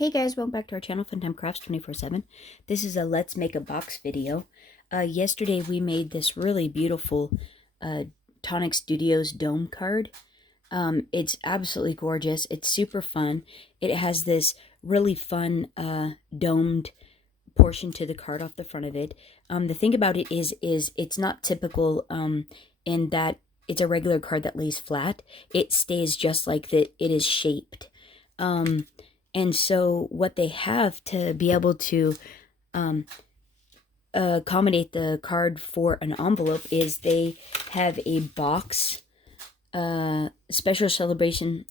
Hey guys, welcome back to our channel, Funtime Crafts 24/7. This is a Let's Make a Box video. Yesterday we made this really beautiful Tonic Studios dome card. It's absolutely gorgeous. It's super fun. It has this really fun domed portion to the card off the front of it. The thing about it is it's not typical in that it's a regular card that lays flat. It stays just like that. It is shaped. And so what they have to be able to accommodate the card for an envelope is they have a box, special celebration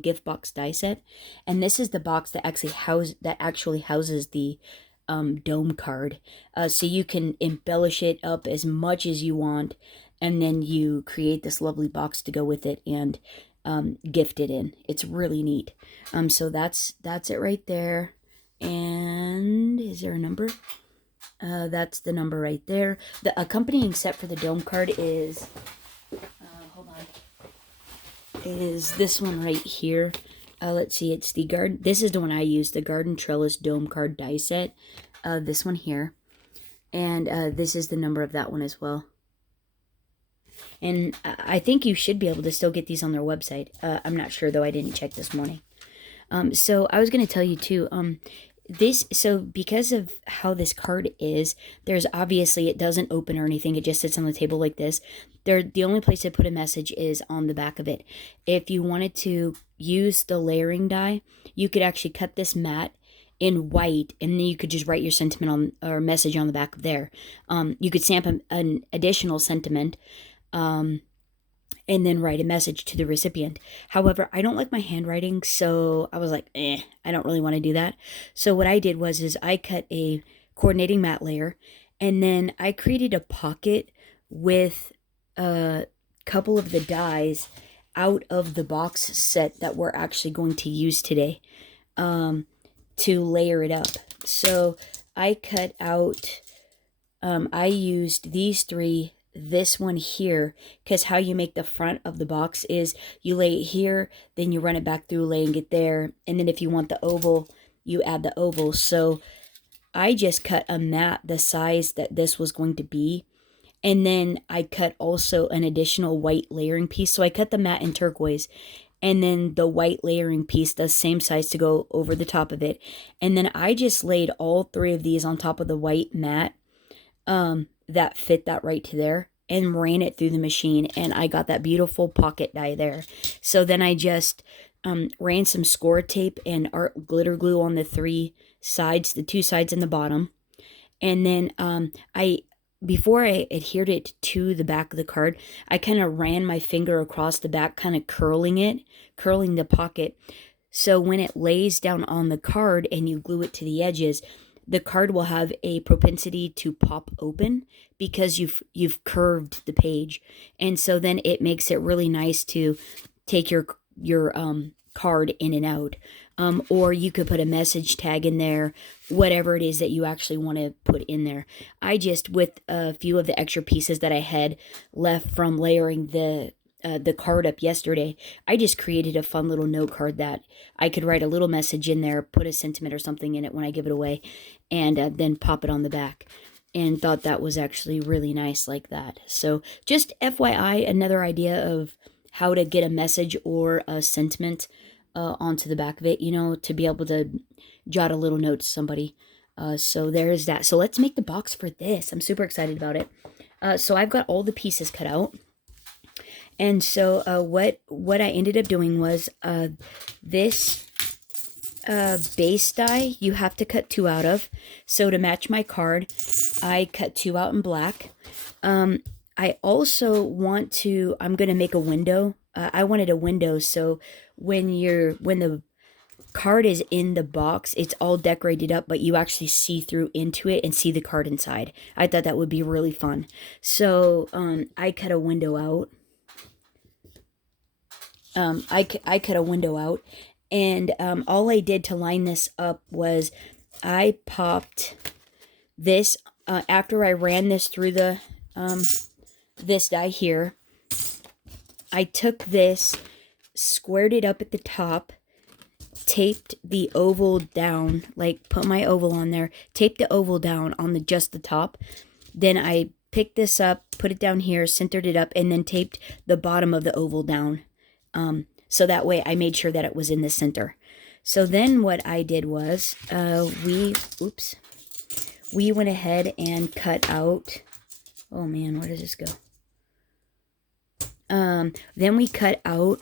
gift box die set, and this is the box that actually houses the dome card, so you can embellish it up as much as you want, and then you create this lovely box to go with it and gift it in. It's really neat. So that's it right there. And is there a number? That's the number right there. The accompanying set for the dome card is hold on, is this one right here. Let's see, it's the garden. This is the one I use, the Garden Trellis Dome Card die set. This one here, and this is the number of that one as well. And I think you should be able to still get these on their website. I'm not sure, though. I didn't check this morning. So I was going to tell you, too, because of how this card is, there's obviously, it doesn't open or anything. It just sits on the table like this. The only place to put a message is on the back of it. If you wanted to use the layering die, you could actually cut this mat in white, and then you could just write your sentiment on or message on the back of there. You could stamp an additional sentiment, and then write a message to the recipient. However, I don't like my handwriting, so I was like, I don't really want to do that. So what I did was I cut a coordinating mat layer, and then I created a pocket with a couple of the dies out of the box set that we're actually going to use today, to layer it up. So I cut out, I used these three, this one here, because how you make the front of the box is you lay it here, then you run it back through laying it there, and then if you want the oval, you add the oval. So I just cut a mat the size that this was going to be, and then I cut also an additional white layering piece. So I cut the mat in turquoise, and then the white layering piece the same size to go over the top of it, and then I just laid all three of these on top of the white mat that fit that right to there, and ran it through the machine, and I got that beautiful pocket die there. So then I just ran some score tape and art glitter glue on the three sides, the two sides and the bottom, and then before I adhered it to the back of the card, I kind of ran my finger across the back, kind of curling the pocket, so when it lays down on the card and you glue it to the edges, the card will have a propensity to pop open because you've curved the page, and so then it makes it really nice to take your card in and out. Or you could put a message tag in there, whatever it is that you actually want to put in there. I just, with a few of the extra pieces that I had left from layering the card up yesterday, I just created a fun little note card that I could write a little message in there, put a sentiment or something in it when I give it away, and then pop it on the back, and thought that was actually really nice like that. So just FYI, another idea of how to get a message or a sentiment onto the back of it, to be able to jot a little note to somebody. So there's that. So let's make the box for this. I'm super excited about it. So I've got all the pieces cut out. And so what I ended up doing was this base die, you have to cut two out of. So to match my card, I cut two out in black. I also I'm going to make a window. I wanted a window, so when the card is in the box, it's all decorated up, but you actually see through into it and see the card inside. I thought that would be really fun. So I cut a window out. I cut a window out, and all I did to line this up was I popped this, after I ran this through the this die here, I took this, squared it up at the top, taped the oval down, like put my oval on there, taped the oval down on just the top. Then I picked this up, put it down here, centered it up, and then taped the bottom of the oval down. So that way I made sure that it was in the center. So then what I did was we went ahead and cut out, oh man, where does this go? Then we cut out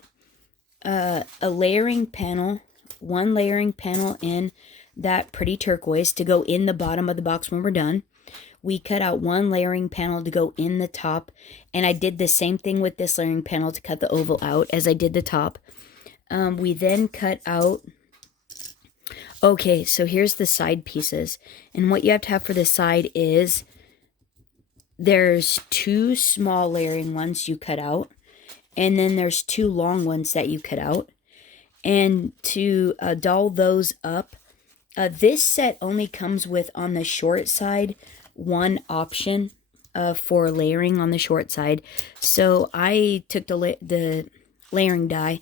a layering panel, one layering panel in that pretty turquoise to go in the bottom of the box when we're done. We cut out one layering panel to go in the top, and I did the same thing with this layering panel to cut the oval out as I did the top. We then cut out, okay, so here's the side pieces, and what you have to have for the side is there's 2 small layering ones you cut out, and then there's 2 long ones that you cut out. And to doll those up, this set only comes with, on the short side, one option for layering on the short side. So I took the layering die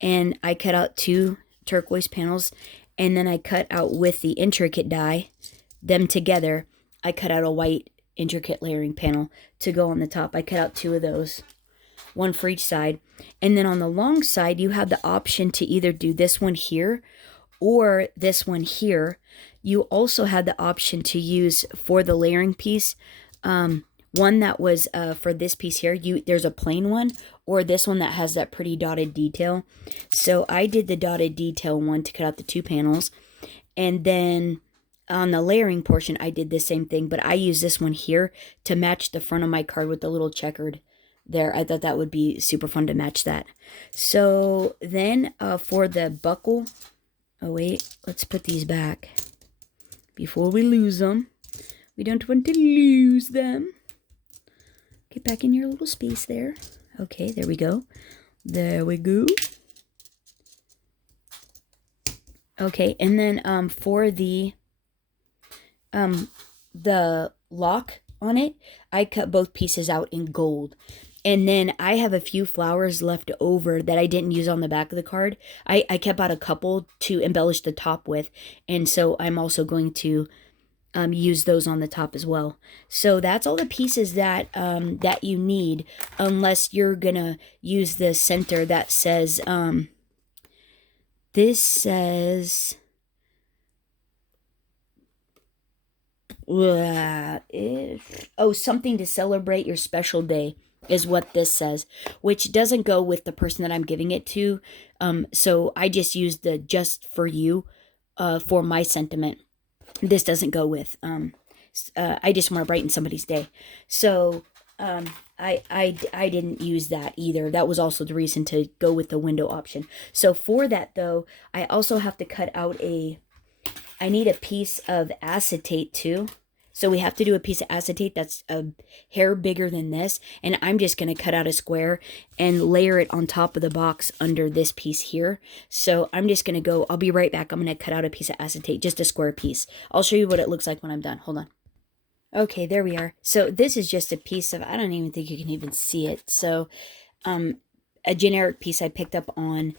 and I cut out 2 turquoise panels, and then I cut out with the intricate die, them together, I cut out a white intricate layering panel to go on the top. I cut out 2 of those, one for each side. And then on the long side, you have the option to either do this one here or this one here. You also had the option to use for the layering piece, one that was for this piece here. There's a plain one, or this one that has that pretty dotted detail. So I did the dotted detail one to cut out the 2 panels. And then on the layering portion, I did the same thing, but I used this one here to match the front of my card with the little checkered there. I thought that would be super fun to match that. So then for the buckle, oh wait, let's put these back before we lose them. We don't want to lose them. Get back in your little space there. Okay, there we go. There we go. Okay, and then for the lock on it, I cut both pieces out in gold. And then I have a few flowers left over that I didn't use on the back of the card. I kept out a couple to embellish the top with, and so I'm also going to use those on the top as well. So that's all the pieces that that you need, unless you're gonna use the center that says this says something to celebrate your special day is what this says, which doesn't go with the person that I'm giving it to. So I just used the just for you for my sentiment. This doesn't go with I just want to brighten somebody's day. So I didn't use that either. That was also the reason to go with the window option. So for that though, I also have to cut out I need a piece of acetate too. So we have to do a piece of acetate that's a hair bigger than this. And I'm just going to cut out a square and layer it on top of the box under this piece here. So I'm just going to go, I'll be right back. I'm going to cut out a piece of acetate, just a square piece. I'll show you what it looks like when I'm done. Hold on. Okay, there we are. So this is just a piece of, I don't even think you can even see it. So a generic piece I picked up on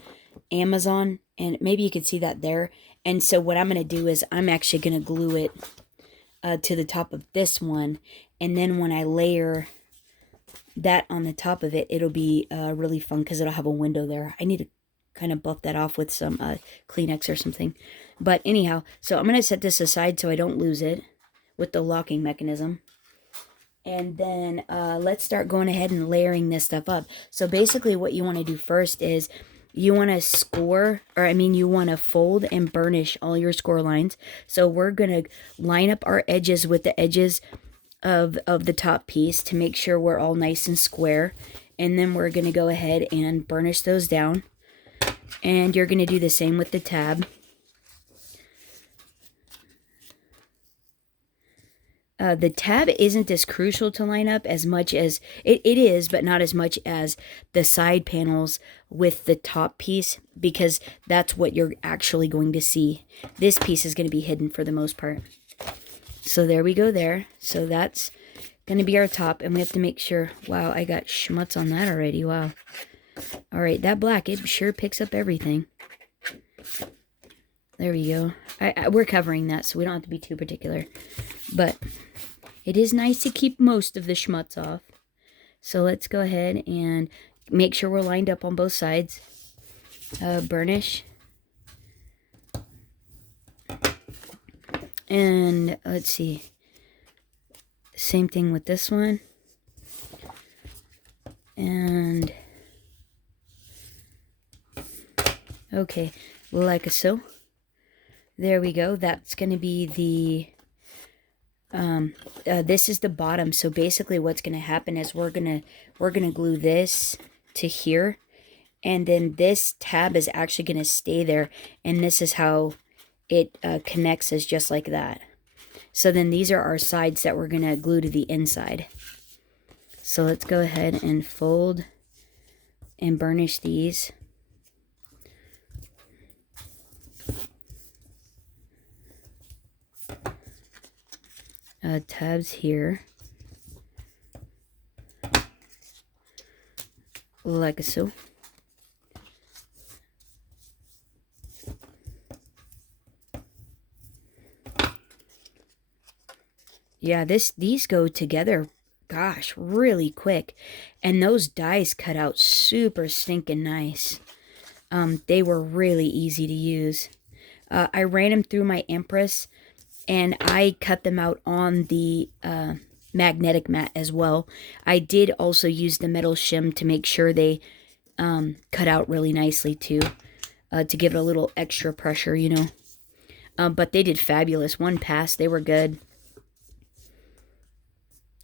Amazon, and maybe you can see that there. And so what I'm going to do is I'm actually going to glue it to the top of this one, and then when I layer that on the top of it, it'll be really fun because it'll have a window there. I need to kind of buff that off with some Kleenex or something. But anyhow, so I'm going to set this aside so I don't lose it with the locking mechanism. And then let's start going ahead and layering this stuff up. So basically what you want to do first is you want to you want to fold and burnish all your score lines. So we're going to line up our edges with the edges of the top piece to make sure we're all nice and square. And then we're going to go ahead and burnish those down. And you're going to do the same with the tab. The tab isn't as crucial to line up as much as, it is, but not as much as the side panels with the top piece, because that's what you're actually going to see. This piece is going to be hidden for the most part. So there we go there. So that's going to be our top, and we have to make sure, wow, I got schmutz on that already, wow. All right, that black, it sure picks up everything. There we go. We're covering that, so we don't have to be too particular. But it is nice to keep most of the schmutz off. So let's go ahead and make sure we're lined up on both sides. Burnish. And let's see. Same thing with this one. And okay, like so. There we go. That's going to be the this is the bottom. So basically what's going to happen is we're going to glue this to here, and then this tab is actually going to stay there, and this is how it connects, is just like that. So then these are our sides that we're going to glue to the inside. So let's go ahead and fold and burnish these. Tabs here, like so. Yeah, these go together, gosh, really quick. And those dies cut out super stinking nice. They were really easy to use. I ran them through my Empress, and I cut them out on the magnetic mat as well. I did also use the metal shim to make sure they cut out really nicely too, to give it a little extra pressure, you know. But they did fabulous. One pass, they were good.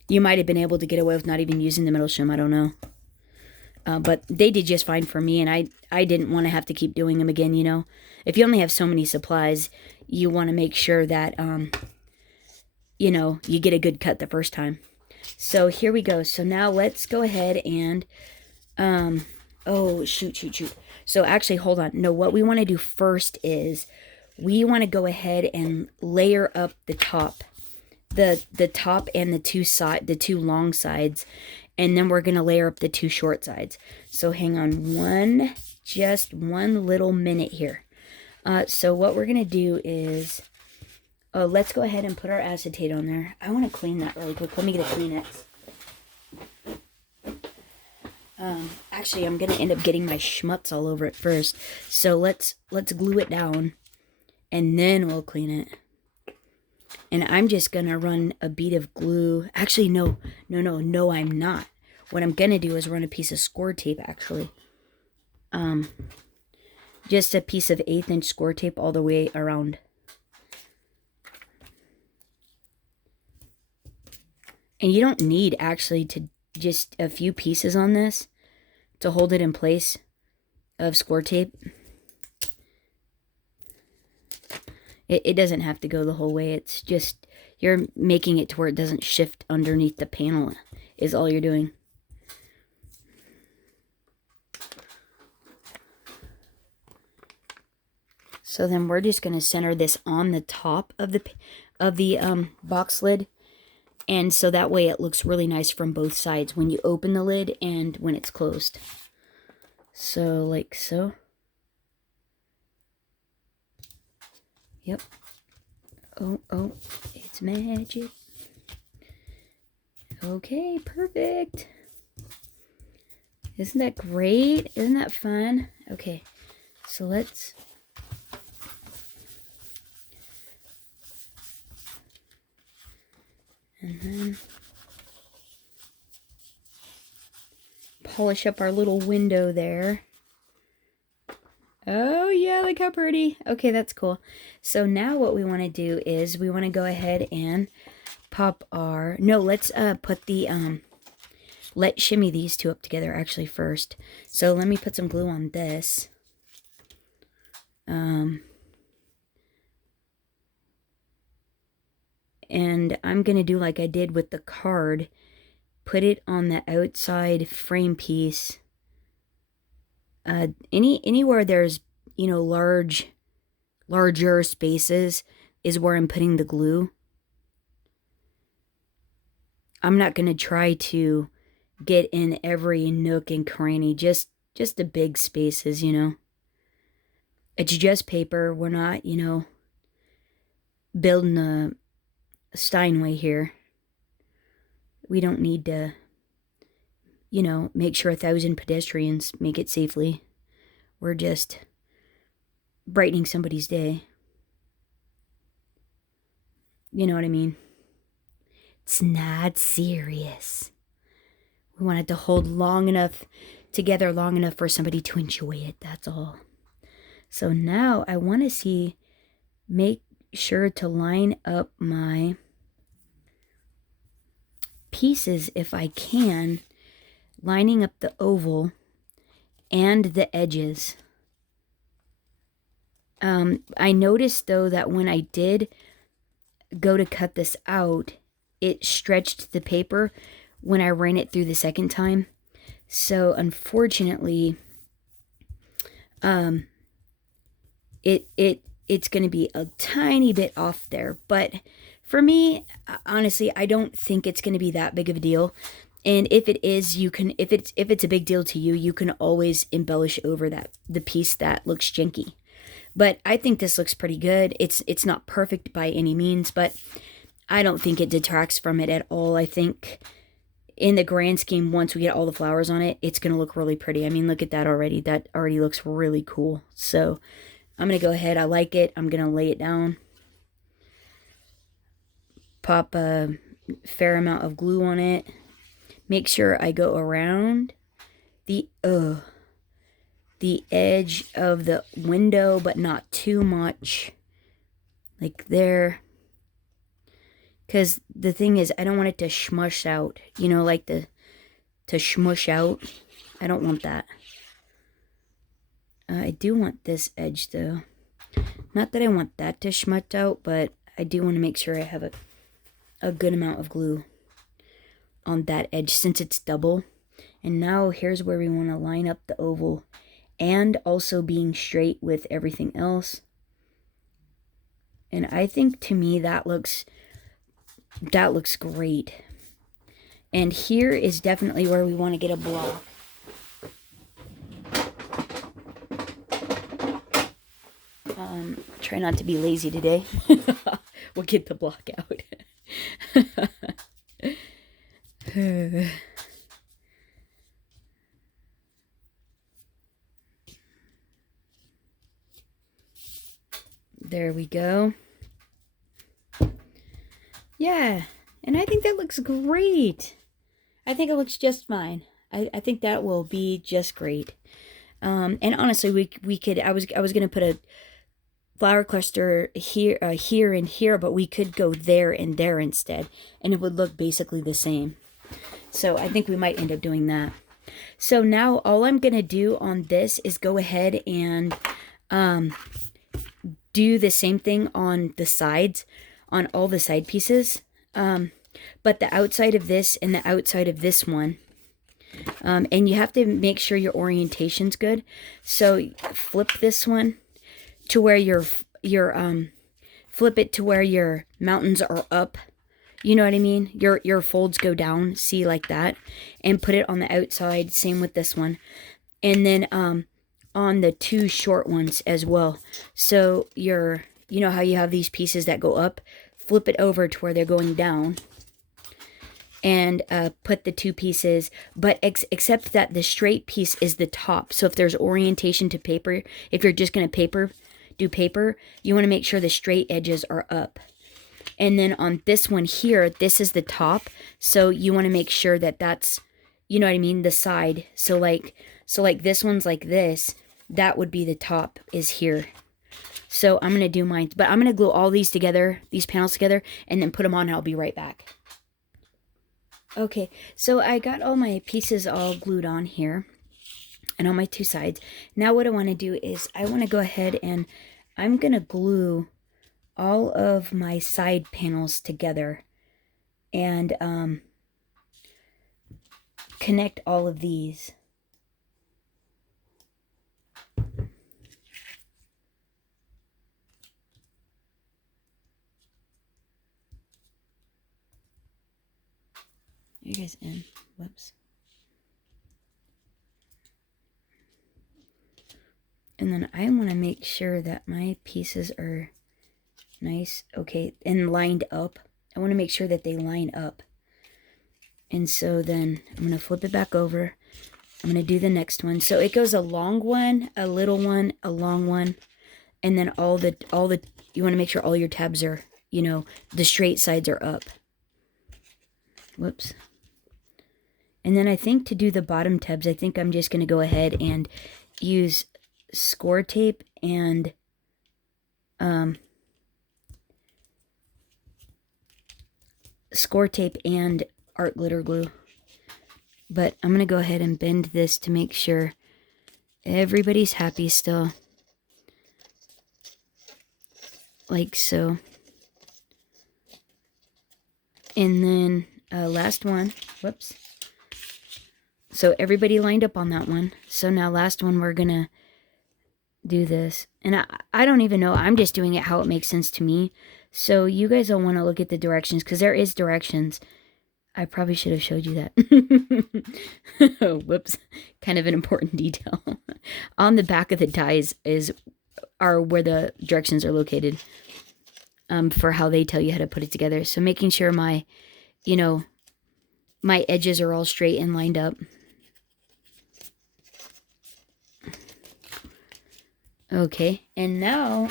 You might have been able to get away with not even using the metal shim, I don't know. But they did just fine for me, and I didn't want to have to keep doing them again, you know. If you only have so many supplies, you want to make sure that, you know, you get a good cut the first time. So here we go. So now let's go ahead and, oh, shoot. So actually, hold on. No, what we want to do first is we want to go ahead and layer up the top. The top and the two long sides, and then we're going to layer up the two short sides. So hang on just one little minute here. So what we're going to do is, let's go ahead and put our acetate on there. I want to clean that really quick. Let me get a Kleenex. Actually, I'm going to end up getting my schmutz all over it first. So let's glue it down, and then we'll clean it. And I'm just going to run a bead of glue. Actually, no, I'm not. What I'm going to do is run a piece of score tape, actually. Just a piece of 1/8 inch score tape all the way around. And you don't need, actually, to just a few pieces on this to hold it in place of score tape. It doesn't have to go the whole way. It's just, you're making it to where it doesn't shift underneath the panel, is all you're doing. So then we're just going to center this on the top of the box lid. And so that way it looks really nice from both sides when you open the lid and when it's closed. So like so. Yep. Oh, it's magic. Okay, perfect. Isn't that great? Isn't that fun? Okay, so let's... And then polish up our little window there. Oh, yeah, look how pretty. Okay, that's cool. So now what we want to do is we want to go ahead and pop our... No, let's put the... Let's shimmy these two up together actually first. So let me put some glue on this. And I'm going to do like I did with the card. Put it on the outside frame piece. Anywhere there's, you know, larger spaces is where I'm putting the glue. I'm not going to try to get in every nook and cranny, just the big spaces, you know. It's just paper. We're not, you know, building a Steinway here. We don't need to, you know, make sure 1,000 pedestrians make it safely. We're just brightening somebody's day. You know what I mean? It's not serious. We want it to hold long enough, together long enough for somebody to enjoy it. That's all. So now I want to see, make sure to line up my pieces if I can, lining up the oval and the edges. I noticed though that when I did go to cut this out, it stretched the paper when I ran it through the second time. So unfortunately, it's going to be a tiny bit off there. But for me, honestly, I don't think it's going to be that big of a deal. And if it is, you can, if it's a big deal to you, you can always embellish over the piece that looks janky. But I think this looks pretty good. It's not perfect by any means, but I don't think it detracts from it at all. I think in the grand scheme, once we get all the flowers on it, it's going to look really pretty. I mean, look at that already. That already looks really cool. So I'm going to go ahead. I like it. I'm going to lay it down. Pop a fair amount of glue on it. Make sure I go around the edge of the window, but not too much. Like there. Because the thing is, I don't want it to smush out. You know, like to smush out. I don't want that. I do want this edge, though. Not that I want that to smush out, but I do want to make sure I have a good amount of glue on that edge since it's double. And now here's where we want to line up the oval and also being straight with everything else. And I think to me that looks great. And here is definitely where we want to get a block. Try not to be lazy today. We'll get the block out. There we go. Yeah, and I think that looks great. I think it looks just fine. I think that will be just great. And honestly, we could. I was gonna put a flower cluster here, here and here, but we could go there and there instead, and it would look basically the same. So I think we might end up doing that. So now all I'm gonna do on this is go ahead and do the same thing on the sides, on all the side pieces, but the outside of this and the outside of this one. And you have to make sure your orientation's good. So flip this one to where flip it to where your mountains are up. You know what I mean? Your folds go down, see, like that. And put it on the outside, same with this one. And then on the two short ones as well. So you know how you have these pieces that go up? Flip it over to where they're going down. And put the two pieces, but except that the straight piece is the top. So if there's orientation to paper, if you're just going to do paper, you want to make sure the straight edges are up. And then on this one here, this is the top. So you want to make sure that that's, you know what I mean, the side. So like this one's like this, that would be the top is here. So I'm going to do mine, but I'm going to glue all these together, these panels together, and then put them on and I'll be right back. Okay, so I got all my pieces all glued on here and on my two sides. Now what I want to do is I want to go ahead and I'm going to glue all of my side panels together and connect all of these. You guys in? Whoops. And then I want to make sure that my pieces are nice, okay, and lined up. I want to make sure that they line up. And so then I'm going to flip it back over. I'm going to do the next one. So it goes a long one, a little one, a long one, and then all the you want to make sure all your tabs are, you know, the straight sides are up. Whoops. And then I think to do the bottom tabs, I think I'm just going to go ahead and use score tape and art glitter glue. But I'm going to go ahead and bend this to make sure everybody's happy still. Like so. And then last one. Whoops. So everybody lined up on that one. So now last one we're going to do this. And I don't even know. I'm just doing it how it makes sense to me. So you guys will want to look at the directions because there is directions. I probably should have showed you that. Whoops. Kind of an important detail. On the back of the dies are where the directions are located. For how they tell you how to put it together. So making sure my edges are all straight and lined up. Okay, and now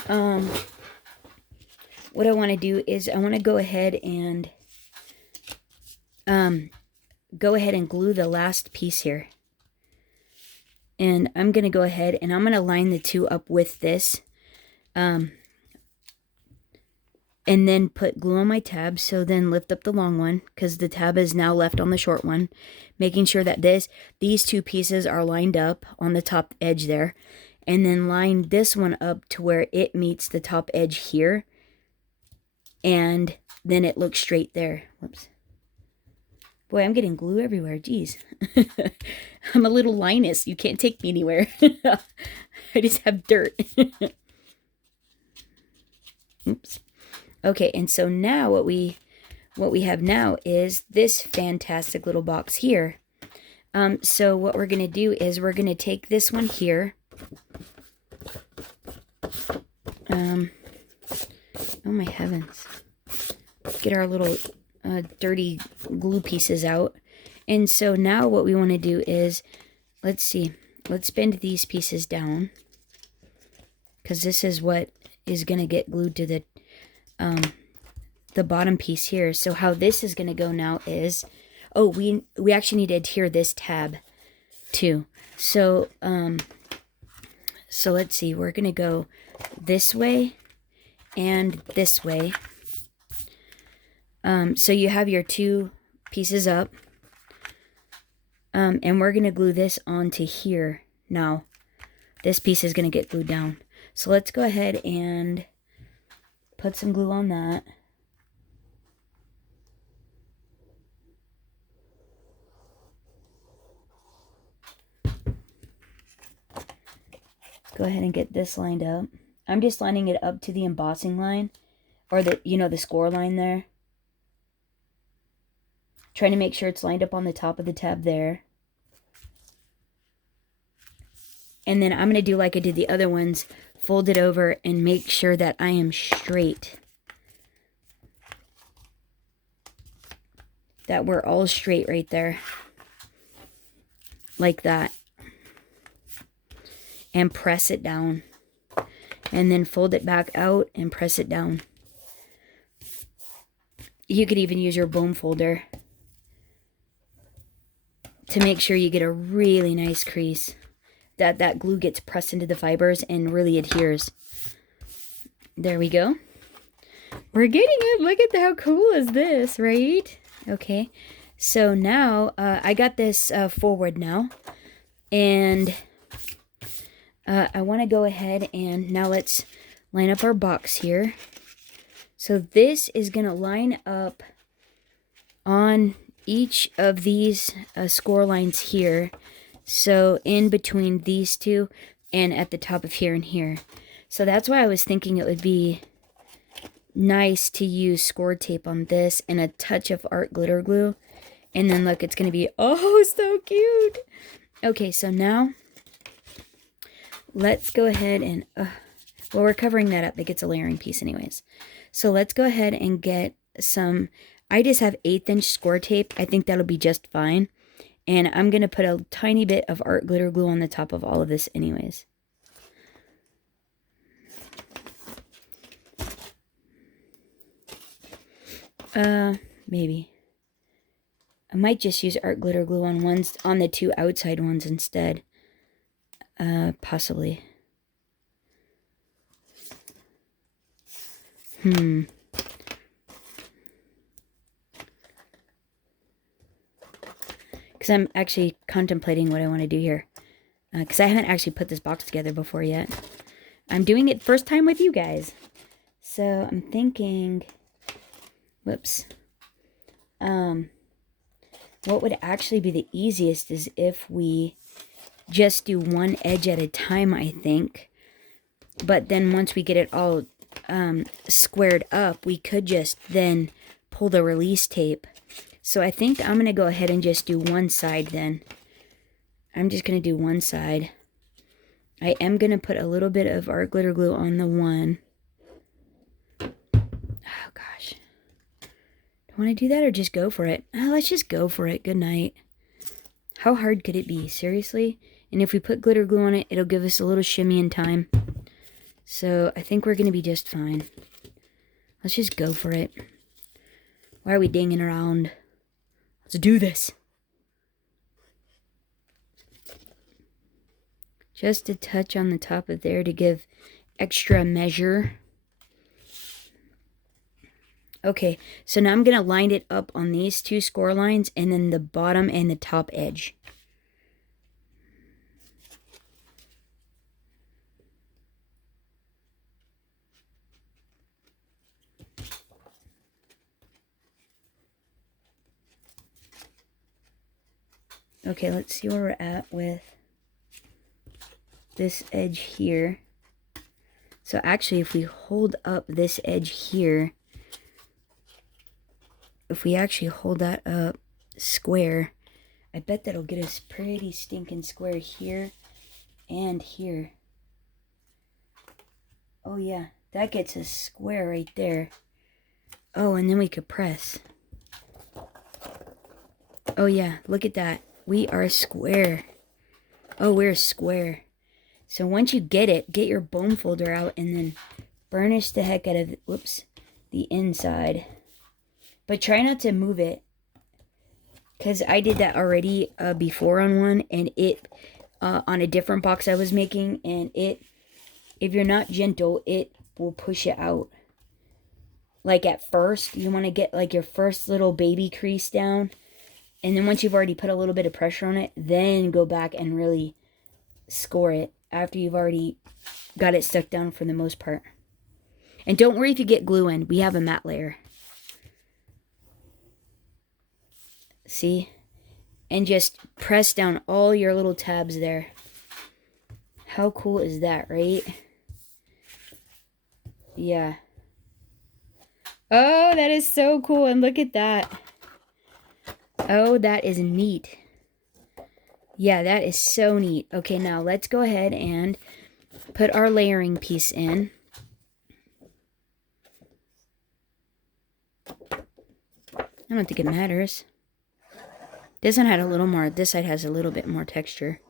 what I want to do is I want to go ahead and glue the last piece here. And I'm going to go ahead and I'm going to line the two up with this. And then put glue on my tab. So then lift up the long one because the tab is now left on the short one. Making sure that these two pieces are lined up on the top edge there. And then line this one up to where it meets the top edge here. And then it looks straight there. Whoops. Boy, I'm getting glue everywhere. Jeez. I'm a little Linus. You can't take me anywhere. I just have dirt. Oops. Okay, and so now what we have now is this fantastic little box here. So what we're going to do is we're going to take this one here. Oh my heavens. Get our little dirty glue pieces out. And so now what we want to do is, let's bend these pieces down. Because this is what is going to get glued to the bottom piece here. So how this is going to go now is, oh, we actually need to adhere this tab too. So so let's see, we're going to go this way and this way. So you have your two pieces up. And we're going to glue this onto here. Now, this piece is going to get glued down. So let's go ahead and put some glue on that. Go ahead and get this lined up. I'm just lining it up to the embossing line, or the score line there. Trying to make sure it's lined up on the top of the tab there. And then I'm going to do like I did the other ones, fold it over and make sure that I am straight. That we're all straight right there. Like that. And press it down. And then fold it back out and press it down. You could even use your bone folder to make sure you get a really nice crease. That glue gets pressed into the fibers and really adheres. There we go. We're getting it. Look at how cool is this, right? Okay. So now I got this forward now. And I want to go ahead and now let's line up our box here. So this is going to line up on each of these score lines here. So in between these two and at the top of here and here. So that's why I was thinking it would be nice to use score tape on this and a touch of art glitter glue. And then look, it's going to be, oh, so cute. Okay, so now let's go ahead and, well, we're covering that up. It gets a layering piece anyways. So let's go ahead and get some, I just have 1/8 inch score tape. I think that'll be just fine. And I'm going to put a tiny bit of art glitter glue on the top of all of this anyways. Maybe. I might just use art glitter glue on the 2 outside ones instead. Possibly. Because I'm actually contemplating what I want to do here. Because I haven't actually put this box together before yet. I'm doing it first time with you guys. So I'm thinking, whoops. What would actually be the easiest is if we just do one edge at a time, I think. But then once we get it all squared up, we could just then pull the release tape. So I think I'm going to go ahead and just do one side then. I'm just going to do one side. I am going to put a little bit of art glitter glue on the one. Oh, gosh. Do I want to do that or just go for it? Let's just go for it. Good night. How hard could it be? Seriously? And if we put glitter glue on it, it'll give us a little shimmy in time. So I think we're going to be just fine. Let's just go for it. Why are we dinging around? Let's do this. Just a touch on the top of there to give extra measure. Okay, so now I'm going to line it up on these 2 score lines and then the bottom and the top edge. Okay, let's see where we're at with this edge here. So actually, if we hold up this edge here, if we actually hold that up square, I bet that'll get us pretty stinking square here and here. Oh yeah, that gets us square right there. Oh, and then we could press. Oh yeah, look at that. We are square. Oh, we're square. So once you get it, get your bone folder out and then burnish the heck out of, whoops, the inside. But try not to move it. Because I did that already before on one. And it, on a different box I was making. And it, if you're not gentle, it will push it out. Like at first, you want to get like your first little baby crease down. And then once you've already put a little bit of pressure on it, then go back and really score it after you've already got it stuck down for the most part. And don't worry if you get glue in. We have a matte layer. See? And just press down all your little tabs there. How cool is that, right? Yeah. Oh, that is so cool. And look at that. Oh, that is neat. Yeah, that is so neat. Okay, now let's go ahead and put our layering piece in. I don't think it matters. This one had a little more, this side has a little bit more texture.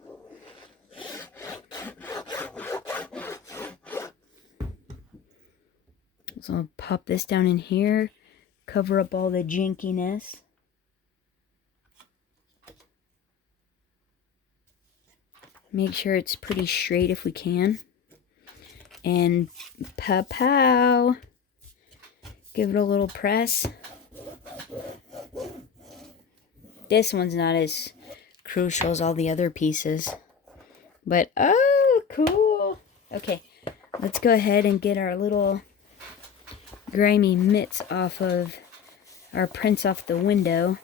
So I'll pop this down in here, cover up all the jankiness. Make sure it's pretty straight if we can. And pow. Give it a little press. This one's not as crucial as all the other pieces. But, oh, cool. Okay, let's go ahead and get our little grimy mitts off of our prints off the window.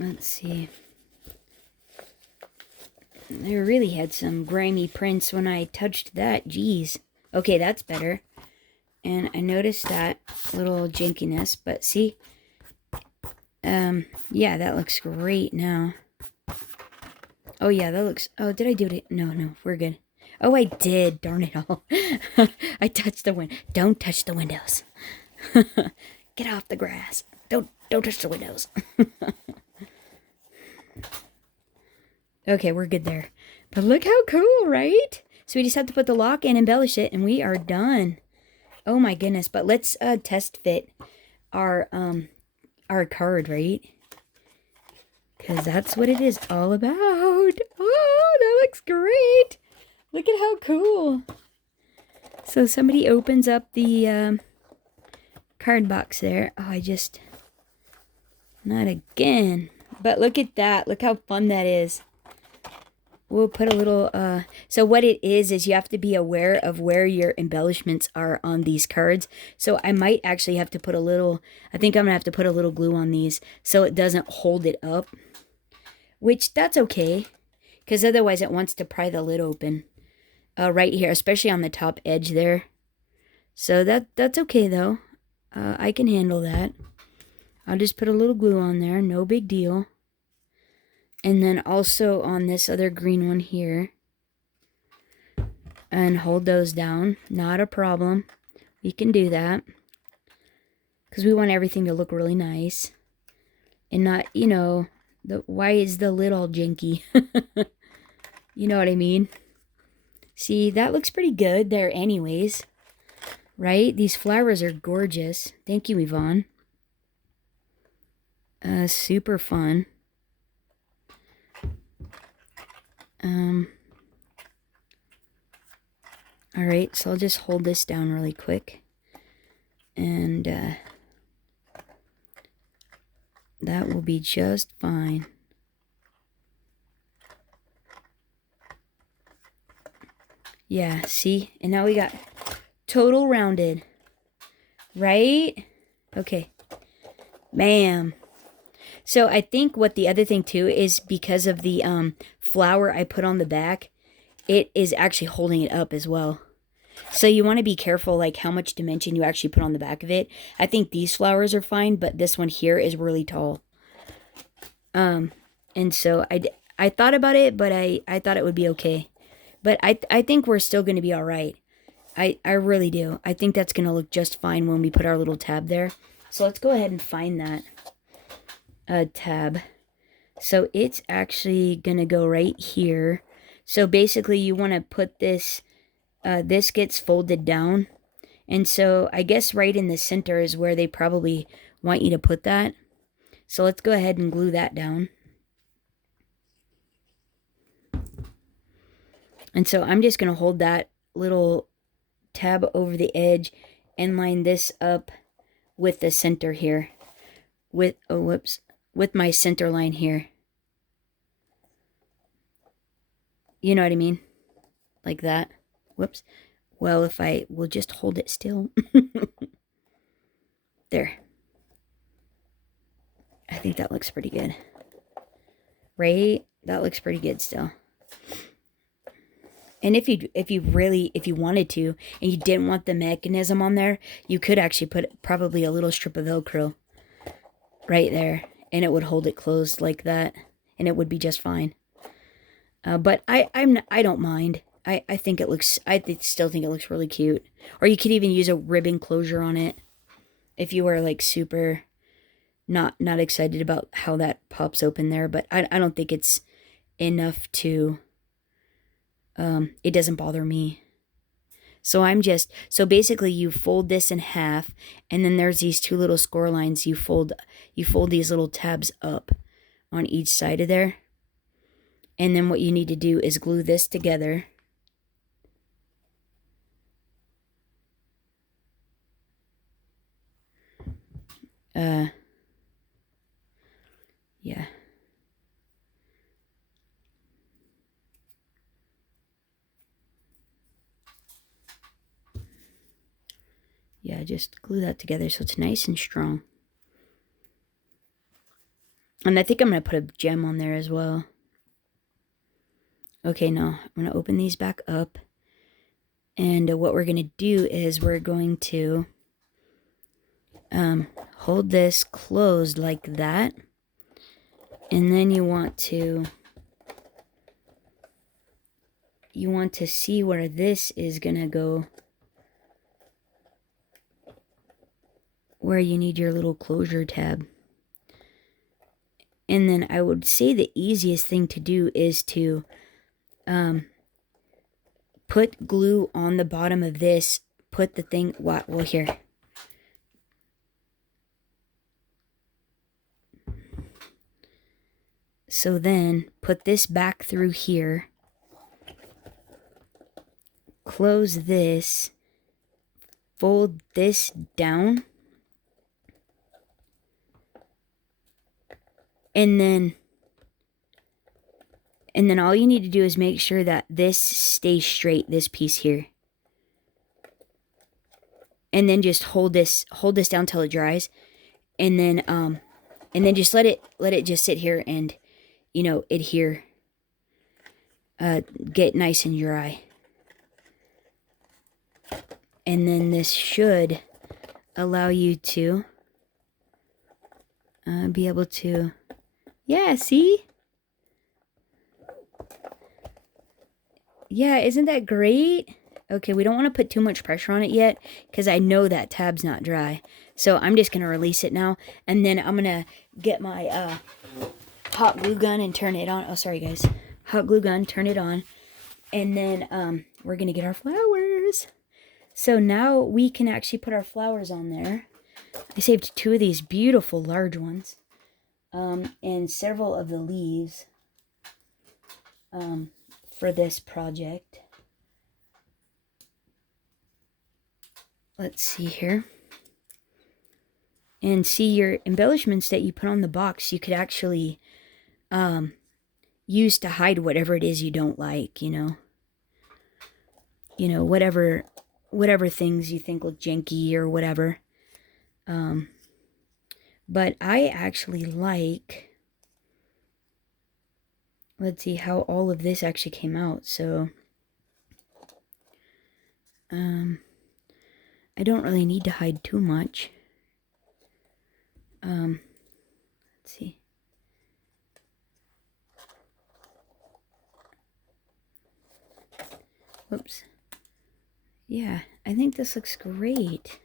Let's see. They really had some grimy prints when I touched that. Jeez. Okay, that's better. And I noticed that little jankiness, but see, yeah, that looks great now. Oh yeah, that looks, oh, did I do it? No, we're good. Oh, I did, darn it all. I touched the window. Don't touch the windows. Get off the grass. Don't touch the windows. Okay, we're good there. But look how cool, right? So we just have to put the lock and embellish it, and we are done. Oh my goodness, but let's test fit our card, right? Because that's what it is all about. Oh, that looks great. Look at how cool. So somebody opens up the card box there. Oh, not again. But look at that. Look how fun that is. We'll put a little, so what it is you have to be aware of where your embellishments are on these cards. So I might actually have to put I think I'm going to have to put a little glue on these so it doesn't hold it up. Which, that's okay. Because otherwise it wants to pry the lid open. Right here, especially on the top edge there. So that's okay though. I can handle that. I'll just put a little glue on there, no big deal. And then also on this other green one here. And hold those down. Not a problem. We can do that. Because we want everything to look really nice. And not, you know, why is the lid all janky? You know what I mean? See, that looks pretty good there anyways. Right? These flowers are gorgeous. Thank you, Yvonne. Super fun. Alright, so I'll just hold this down really quick. And, that will be just fine. Yeah, see? And now we got total rounded. Right? Okay. Bam. So I think what the other thing too is because of the flower I put on the back, it is actually holding it up as well. So you want to be careful like how much dimension you actually put on the back of it. I think these flowers are fine, but this one here is really tall. And so I thought about it, but I thought it would be okay. But I think we're still going to be all right. I really do. I think that's going to look just fine when we put our little tab there. So let's go ahead and find that tab. So it's actually going to go right here. So basically you want to put this, this gets folded down. And so I guess right in the center is where they probably want you to put that. So let's go ahead and glue that down. And so I'm just going to hold that little tab over the edge and line this up with the center here. With my center line here. You know what I mean? Like that. Whoops. Well, if I will just hold it still. There. I think that looks pretty good. Right? That looks pretty good still. And if you wanted to, and you didn't want the mechanism on there, you could actually put probably a little strip of Velcro right there, and it would hold it closed like that, and it would be just fine. But I don't mind. I still think it looks really cute. Or you could even use a ribbon closure on it if you were like super not excited about how that pops open there. But I don't think it's enough to. It doesn't bother me. So basically you fold this in half, and then there's these two little score lines. You fold these little tabs up on each side of there. And then what you need to do is glue this together. Yeah. Yeah, just glue that together so it's nice and strong. And I think I'm going to put a gem on there as well. Okay, now I'm going to open these back up. And what we're going to do is we're going to hold this closed like that. And then you want to see where this is going to go, where you need your little closure tab. And then I would say the easiest thing to do is to put glue on the bottom of this. Put the thing, well, here. So then put this back through here. Close this. Fold this down. And then all you need to do is make sure that this stays straight, this piece here. And then just hold this down till it dries. And then just let it just sit here and, you know, adhere. Get nice and dry. And then this should allow you to be able to, yeah, see? Yeah, isn't that great? Okay, we don't want to put too much pressure on it yet because I know that tab's not dry. So I'm just going to release it now. And then I'm going to get my hot glue gun and turn it on. Oh, sorry, guys. Hot glue gun, turn it on. And then we're going to get our flowers. So now we can actually put our flowers on there. I saved 2 of these beautiful large ones. And several of the leaves for this project. Let's see here. And see your embellishments that you put on the box, you could actually use to hide whatever it is you don't like, you know. You know, whatever things you think look janky or whatever. But I actually like, let's see how all of this actually came out. So, I don't really need to hide too much. Let's see. Whoops. Yeah, I think this looks great.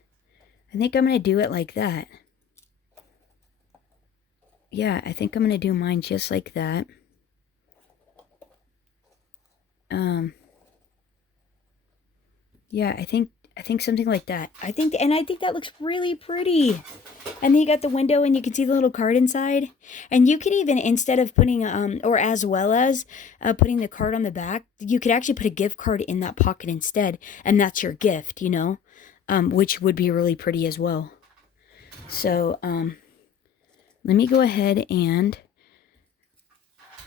I think I'm going to do it like that. Yeah, I think I'm going to do mine just like that. Yeah, I think something like that. I think that looks really pretty. And then you got the window and you can see the little card inside. And you could even, instead of putting, or as well as putting the card on the back, you could actually put a gift card in that pocket instead. And that's your gift, you know, which would be really pretty as well. So, let me go ahead and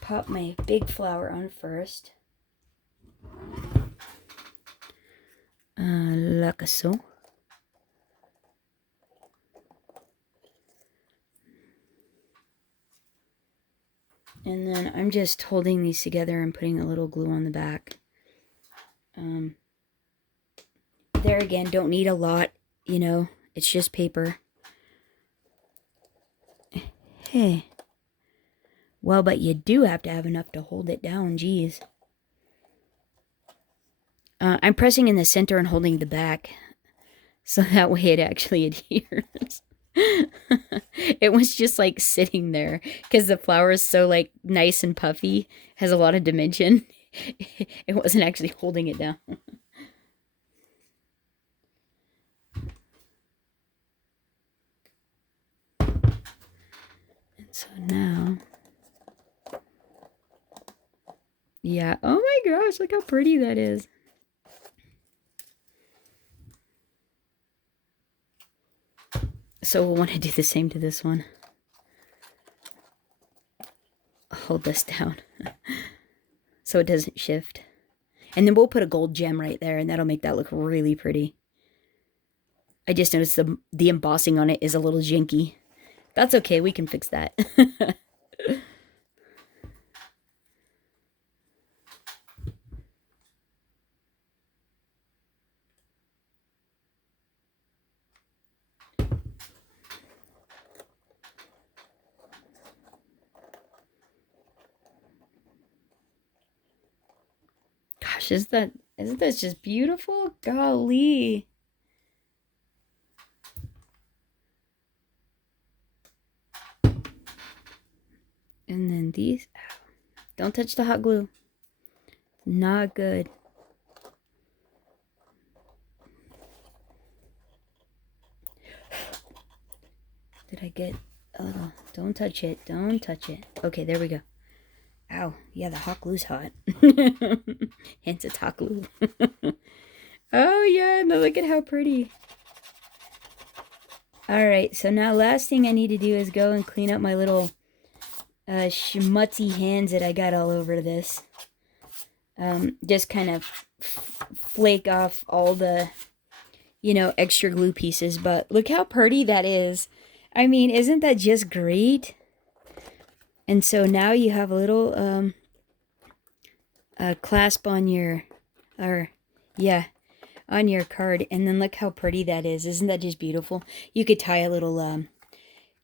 pop my big flower on first. Like so. And then I'm just holding these together and putting a little glue on the back. There again, don't need a lot, you know, it's just paper. Hey. Well, but you do have to have enough to hold it down, geez. I'm pressing in the center and holding the back, so that way it actually adheres. It was just like sitting there, because the flower is so like nice and puffy, has a lot of dimension. It wasn't actually holding it down. And so now, yeah, oh my gosh, look how pretty that is. So we'll want to do the same to this one. Hold this down so it doesn't shift. And then we'll put a gold gem right there, and that'll make that look really pretty. I just noticed the embossing on it is a little janky. That's okay, we can fix that. gosh, isn't that just beautiful? Golly. And then these, don't touch the hot glue. Not good. Did I get, don't touch it. Don't touch it. Okay, there we go. Ow. Yeah, the hot glue's hot. Hence it's hot glue. Oh, yeah. No, look at how pretty. Alright, so now last thing I need to do is go and clean up my little schmutzy hands that I got all over this. Just kind of flake off all the, you know, extra glue pieces. But look how pretty that is. I mean, isn't that just great? And so now you have a little clasp on your, on your card. And then look how pretty that is. Isn't that just beautiful? You could tie a little,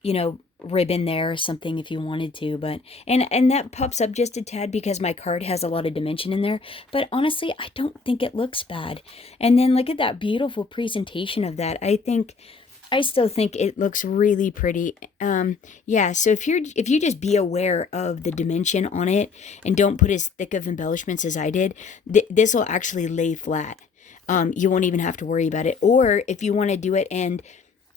you know, ribbon there or something if you wanted to, but and that pops up just a tad because my card has a lot of dimension in there, but honestly I don't think it looks bad. And then look at that beautiful presentation of that. I still think it looks really pretty. Yeah, so if you just be aware of the dimension on it and don't put as thick of embellishments as I did, this will actually lay flat. You won't even have to worry about it. Or if you want to do it and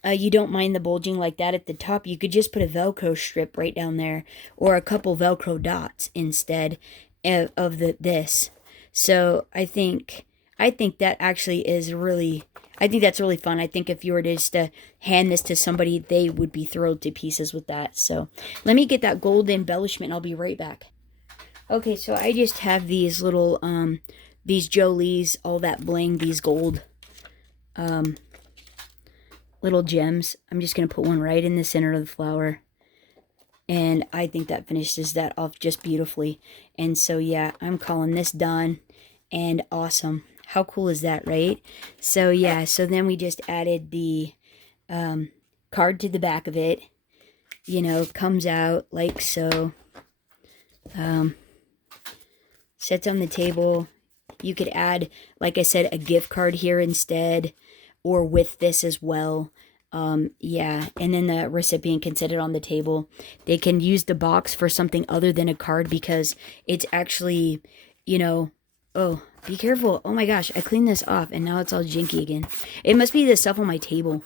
you don't mind the bulging like that at the top, you could just put a Velcro strip right down there or a couple Velcro dots instead of this. So I think that actually is really, I think that's really fun. I think if you were just to hand this to somebody, they would be thrilled to pieces with that. So let me get that gold embellishment. I'll be right back. Okay, so I just have these little, these Jolie's, all that bling, these gold, little gems. I'm just going to put one right in the center of the flower. And I think that finishes that off just beautifully. And so, yeah, I'm calling this done and awesome. How cool is that, right? So, yeah, so then we just added the card to the back of it. You know, comes out like so. Sits on the table. You could add, like I said, a gift card here instead, or with this as well. Yeah, and then the recipient can set it on the table. They can use the box for something other than a card because it's actually, you know, oh, be careful. Oh my gosh, I cleaned this off and now it's all jinky again. It must be the stuff on my table.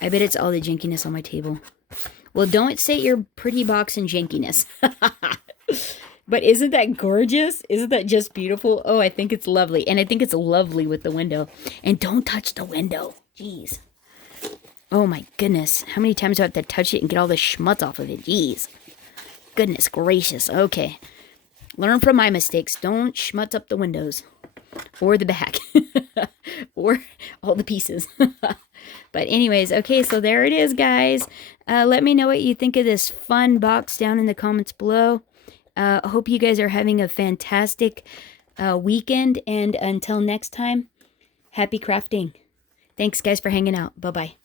I bet it's all the jinkiness on my table. Well, don't say your pretty box and jinkiness. But isn't that gorgeous? Isn't that just beautiful? Oh, I think it's lovely. And I think it's lovely with the window. And don't touch the window. Jeez. Oh my goodness. How many times do I have to touch it and get all the schmutz off of it? Jeez. Goodness gracious. Okay. Learn from my mistakes. Don't schmutz up the windows. Or the back. Or all the pieces. But anyways, okay, so there it is, guys. Let me know what you think of this fun box down in the comments below. Hope you guys are having a fantastic weekend. And until next time, happy crafting. Thanks, guys, for hanging out. Bye-bye.